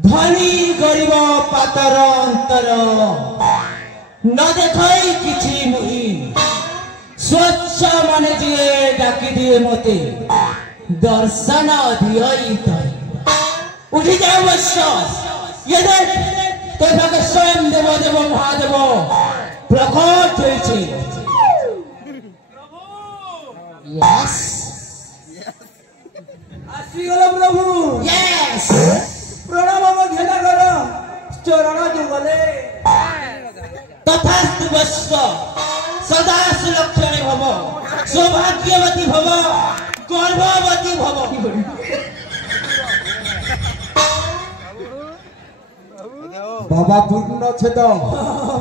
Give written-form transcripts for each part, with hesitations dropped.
धनी गरीब पातर अंतर न देखई किछि नुही स्वच्छ माने दिए डाकी दिए मते दर्शन दियई तई उठी जाओ वश्य ये देख तो भागे स्वयं देव देव महादेव प्रकट होइछि। यस आसी गलो प्रभु। यस प्रणाम घेला गलो चरण जुगले तथास्तु वश्य सदा सुलक्षणे भव सौभाग्यवती भव गर्भवती भव। बाबा पूर्ण छेद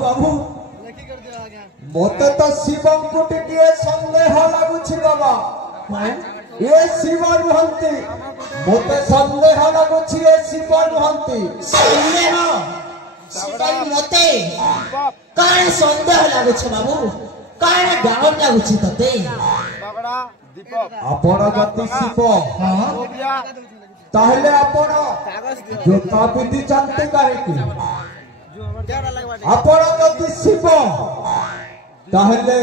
बाबू मत तो शिव को टिके संदेह लगुछि बाबा ये शिव रुहंती मत संदेह लगुछि ये शिव रुहंती। संदेह शिवाई मते काहे संदेह लागुछि बाबू काहे गाव लागुछि तते आपण जति शिव ताहले आपण जोता विधि जानते काहे आपण जति शिव ताहले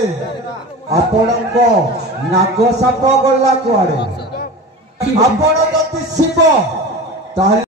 आपणको नाग साप गला कुआड़े आपण जति शिव ताहले